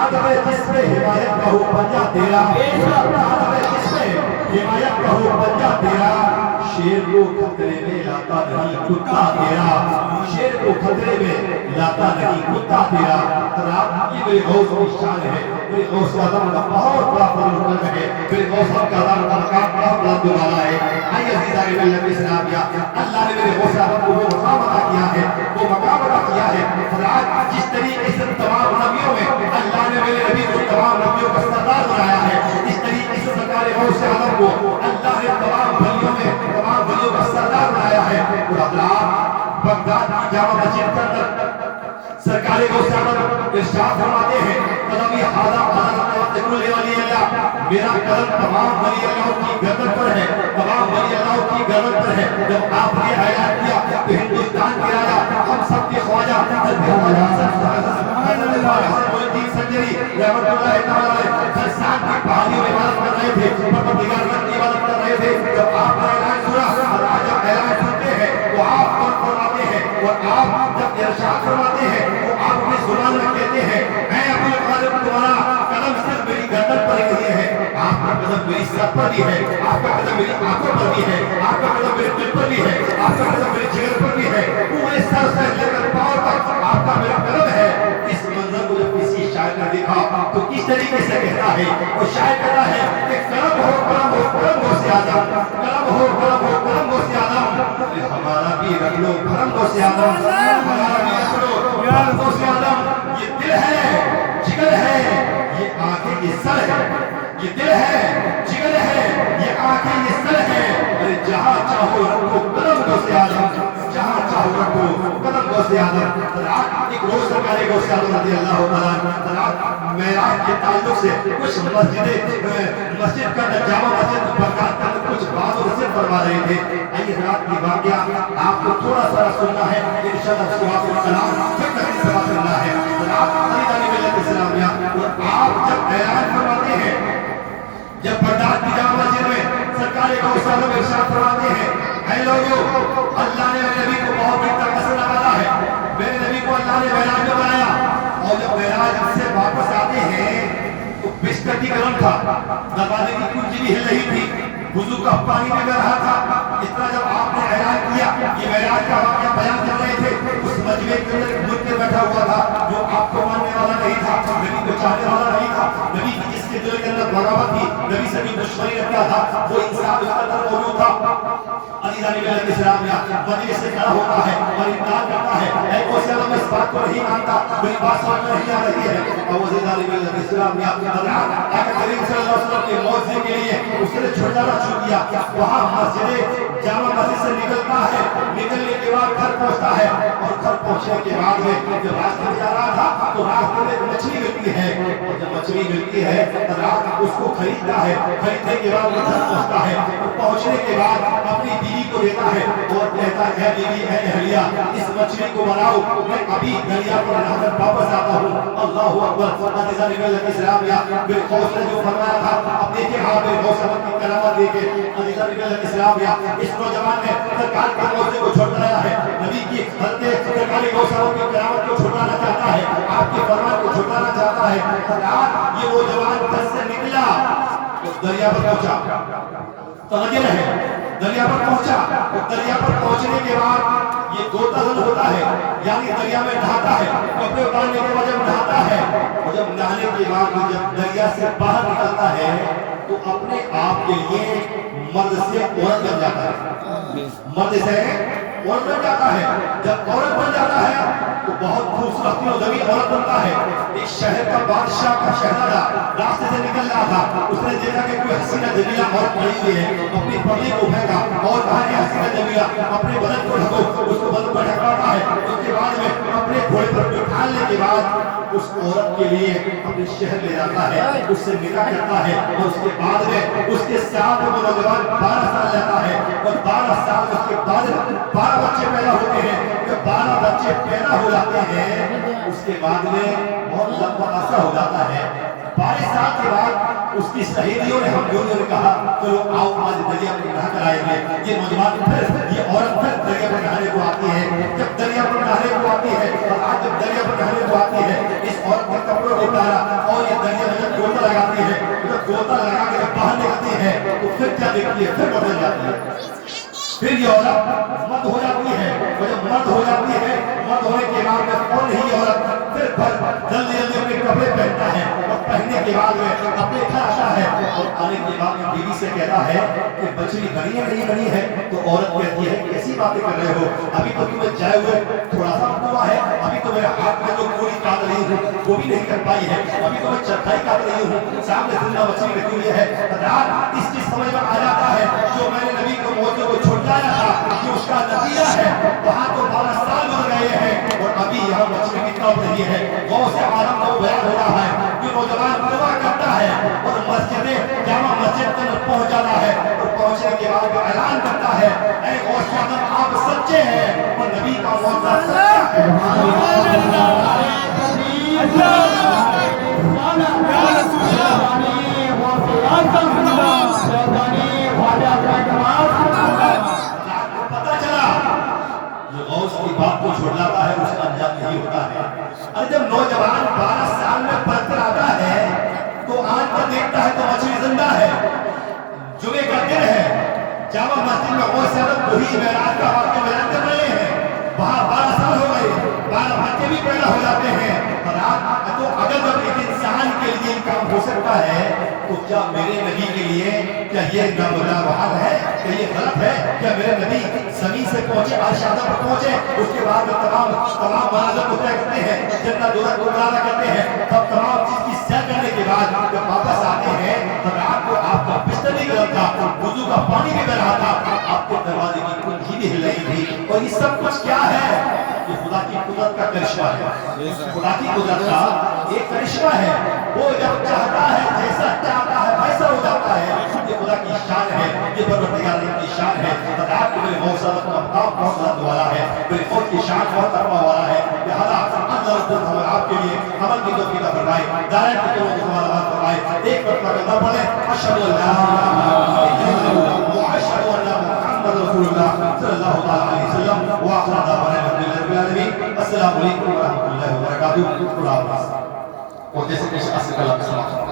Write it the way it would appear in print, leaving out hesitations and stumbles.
याद रहे जिस पे हिमायत का हो पंजा तेरा, याद रहे जिस पे हिमायत का हो पंजा तेरा, शेर को खतरे में लाता नहीं कुत्ता तेरा, शेर को खतरे में लाता नहीं कुत्ता तेरा। रात ये मेरे गौस की शान है, मेरे गौस आज़म का बहुत बड़ा फजल है, मेरे गौस का आज़म का मकाम बहुत बुलंद वाला है। आइए अज़ीज़ान मिल्लत इस्लामिया, अल्लाह ने मेरे गौस आज़म को वो मकाम अता किया है, वो मकाम अता किया है। आज जिस तरीके से तमाम नबियों में अल्लाह ने मेरे नबी को तमाम नबियों का सरदार बनाया है, इस तरीके से सरकार गौस आज़म को अल्लाह ने तमाम वलियों में तमाम वलियों का सरदार बनाया है। और अल्लाह बगदाद की जामा मस्जिद के अंदर सरकार गौस आज़म इरशाद फरमाते हैं, कदम ये हादा हादा कुल वली अल्लाह, मेरा कदम तमाम वली अल्लाह की गर्दन पर है, तमाम वली अल्लाह की गर्दन पर है। जब आपने ऐलान किया तो हिंदुस्तान के राजा हम सब के ख्वाजा संजरी रहमतुल्लाह तआला अलैह फरसान की पहाड़ियों में इबादत कर रहे थे, परवरदिगार की इबादत कर रहे थे। जब आपका ऐलान सुना और आज जब ऐलान सुनते हैं तो आप कौन फरमाते हैं, और आप जब इरशाद फरमाते हैं तो आप अपनी जुबान में कहते हैं, मैं अब्दुल कादिर तुम्हारा कदम सिर्फ मेरी गर्दन पर ही नहीं है, आपका कदम मेरी सर पर भी है, आपका कदम मेरी आंखों पर भी है, आपका कदम मेरे दिल पर भी है, आपका कदम मेरे जिगर पर भी है, पूरे सर से लेकर पांव तक आपका मेरा कदम है। इस मंजर को जब किसी शायर ने देखा तो किस तरीके से कहता है, वो शायर कहता है कि करम हो करम हो करम हो से आदम, करम हो करम हो करम हो से आदम, हमारा भी रख लो करम हो से आदम, हमारा भी रख लो करम हो से आदम। ये दिल है, जिगर है, ये आंखें, ये सर है, ये दिल है, जिगर है, ये आंखें, ये सर है। अरे जहां चाहो रखो कदम को से आदम, जहां चाहो रखो कदम को से आदम। एक रोज सरकार गौस आज़म रज़ी अल्लाह तआला मेराज के ताल्लुक से कुछ मस्जिद का जामा मस्जिद बगदाद का कुछ बात उससे फरमा रहे थे। आइए रात की वाकया आपको थोड़ा सा सुनना है, इंशाअल्लाह उसके बाद कलाम फिर तक सवाल करना है। आप अज़ीज़ान मिल्लत इस्लामिया, आप जब ऐलान फरमाते हैं, जब बगदाद की जामा मस्जिद में सरकार गौस आज़म इरशाद फरमाते हैं, ऐ लोगों, अल्लाह ने मेरे नबी को बहुत बड़ी ताकत से नवाजा है, मेरे नबी को अल्लाह ने मेराज में बनाया, और जब मेराज से वापस आते हैं तो बिस्तर भी गर्म था, दरवाजे की कुंजी भी हिल रही थी, वुजू का पानी भी बह रहा था। इतना जब आपने ऐलान किया, ये मेराज का वाकया बयान कर रहे थे, उस मजमे के अंदर एक मुनकर बैठा हुआ था जो आपको मानने वाला नहीं था, नबी को चाहने वाला नहीं था, नबी की जिसके दिल के अंदर बगावत थी, नबी से भी दुश्मनी रखता था, वो इंसान उसके अंदर मौजूद था। अज़ीज़ान मिल्लत इस्लामिया, मजलिस से खड़ा होता है और इनकार करता है, ऐ गौस आज़म इस बात को नहीं मानता, मेरी बात समझ में नहीं आ रही है। और अज़ीज़ान मिल्लत इस्लामिया, आका करीम सल्लल्लाहु अलैहि वसल्लम के मौज़े के लिए उसने छुड़ाना शुरू किया। वहाँ मस्जिद जामा मस्जिद से निकलता है, निकलने के बाद घर पहुँचता है, और घर पहुँचने के बाद में जब रास्ते में जा रहा था तो रास्ते में मछली मिलती है, और जब मछली मिलती है तो रात उसको खरीदता है, खरीदने के बाद वो घर पहुँचता है, पहुँचने के बाद अपनी बीवी को देता है और कहता है, बीवी है अहलिया, इस मछली को बनाओ, मैं अभी दरिया पर नहाकर वापस आता हूँ। अल्लाहु अकबर। अज़ीज़ान मिल्लत इस्लामिया, मेरे गौस ने जो फरमाया था, अब देखिए आप मेरे गौस की करामत देखे। अज़ीज़ान मिल्लत इस्लामिया, इस नौजवान ने सरकार के मौजे को छुड़ाया है, नबी की हल्के सरकार गौस की करामत को छुड़ाना चाहता है, आपके फरमान को छुड़ाना चाहता है। ये वो जवान घर से निकला तो दरिया पर पहुंचा, तवज्जो रहे, दरिया पर पहुंचा, दरिया पर पहुंचने के बाद ये गोताखोर होता है, यानी दरिया में नहाता है, कपड़े उतारने के बाद जब नहाता है, और जब नहाने के बाद जब दरिया से बाहर निकलता है तो अपने आप के लिए मर्द से औरत बन जाता है, मर्द से औरत बन जाता है। जब औरत बन जाता है तो बहुत खूबसूरत नौजवान औरत बनता है। एक शहर का बादशाह का शहजादा रास्ते से निकल रहा था, उसने देखा कि कोई हसीना जमीला औरत खड़ी हुई है, अपनी पगड़ी को फेंका और कहा कि हसीना जमीला अपने बदन को ढको, उसको बदन पर ढकाता है। उसके बाद में अपने घोड़े पर बिठाने के बाद उस औरत के लिए अपने शहर ले जाता है, उससे निकाह करता है, और उसके बाद में उसके साथ वो नौजवान 12 साल रहता है, और 12 साल उसके बाद 12 बच्चे पैदा होते हैं। जब 12 बच्चे पैदा हो जाते हैं उसके बाद में बहुत लंबा अरसा हो जाता है। 22 साल के बाद उसकी सहेलियों ने, हम लोगों ने कहा चलो आओ आज दरिया पर नहा कर आएंगे। ये नौजवान फिर, ये औरत फिर दरिया पर नहाने को आती है। जब दरिया पर नहाने को आती है, और आज जब दरिया पर नहाने को आती है, इस औरत ने कपड़ों को उतारा और پھر یہ عورت مرد ہو جاتی ہے، اور جب مرد ہو جاتی ہے، مرد ہونے کے بعد میں فوراً ہی عورت پھر جلدی جلدی اپنے کپڑے پہنتا ہے، اور پہننے کے بعد میں اپنے گھر آتا ہے، اور آنے کے بعد میں بیوی سے کہتا ہے کہ بچڑی بنی ہے نہیں بنی ہے؟ تو عورت کہتی ہے کیسی باتیں کر رہے ہو، ابھی تو تمہیں جائے ہوئے تھوڑا سا ہوا ہے، ابھی تو میرے ہاتھ میں جو گولی کاٹ رہی ہوں وہ بھی نہیں کر پائی ہے، ابھی تو میں چرخائی کاٹ رہی ہوں، سامنے زندہ بچڑی رکھی ہوئی ہے۔ رات اس چیز سمجھ میں آ جاتا ہے جو میں نے نبی کو موتوں کو چھڑکایا تھا یہ اس کا نتیجہ ہے، وہاں تو 12 سال گزر گئے ہیں اور ابھی یہاں بچڑی کی تڑپ رہی ہے۔ غوث عالم کو بیان ہو رہا ہے کہ نوجوان توبہ کرتا ہے اور جامع مسجد تک پہنچ جاتا ہے، اور پہنچنے کے بعد اعلان کرتا ہے اے غوث عالم آپ سچے ہیں اور نبی کا معجزہ سچا ہے۔ پتا چلا جو غوث کی بات کو چھوڑ جاتا ہے اس کا انجام یہی ہوتا ہے۔ اور جب نوجوان 12 سال میں پڑھ کر آتا ہے تو آنکھ پر دیکھتا ہے تو مچھلی زندہ ہے، جمعے کا دن ہے، جامع مسجد میں غوث عالم وہی معراج کا واقعہ بیان کر رہے ہیں، وہاں 12 سال ہو گئے، 12 بچے بھی پیدا ہو جاتے ہیں، تو اگر جب ایک انسان کے لیے کام ہو سکتا ہے تو کیا میرے نبی کے لیے کیا یہ نامحال ہے، کہ یہ غلط ہے؟ کیا میرے نبی زمین سے پہنچے عرش اعظم پر پہنچے، اس کے بعد تمام مناظر کو طے کرتے ہیں، جنت دوزخ کو ملاحظہ کرتے ہیں، تب تمام چیز کی سیر کرنے کے بعد جب واپس آتے ہیں تب رات کو آپ کا بستر بھی گرم تھا، وضو کا پانی بھی بہ رہا تھا، آپ کے دروازے کی کنجی بھی ہل رہی تھی، اور یہ سب کچھ کیا ہے؟ یہ خدا کی قدرت کا کرشمہ ہے، خدا کی قدرت کا ایک کرشمہ ہے، وہ جب چاہتا ہے جیسا چاہتا ہے ویسا ہو جاتا ہے، یہ خدا کی شان ہے، یہ پروردگار کی شان ہے۔ آپ کو میرے غوث عالم کا مقام بہت بلند والا ہے، میرے غوث کی شان بہت ارفع والا ہے، لہذا اللہ رب العزت آپ کے لیے عمل کی توفیق عطا فرمائے، دائرہ کی توفیق عطا فرمائے۔ ایک مرتبہ کلمہ پڑھیں، اشہد ان لا الہ الا اللہ واشہد ان محمد رسول اللہ صلی اللہ تعالی علیہ وسلم، وآخر دعوانا الحمد للہ رب العالمین، السلام علیکم ورحمۃ اللہ وبرکاتہ۔ اور جیسے کہ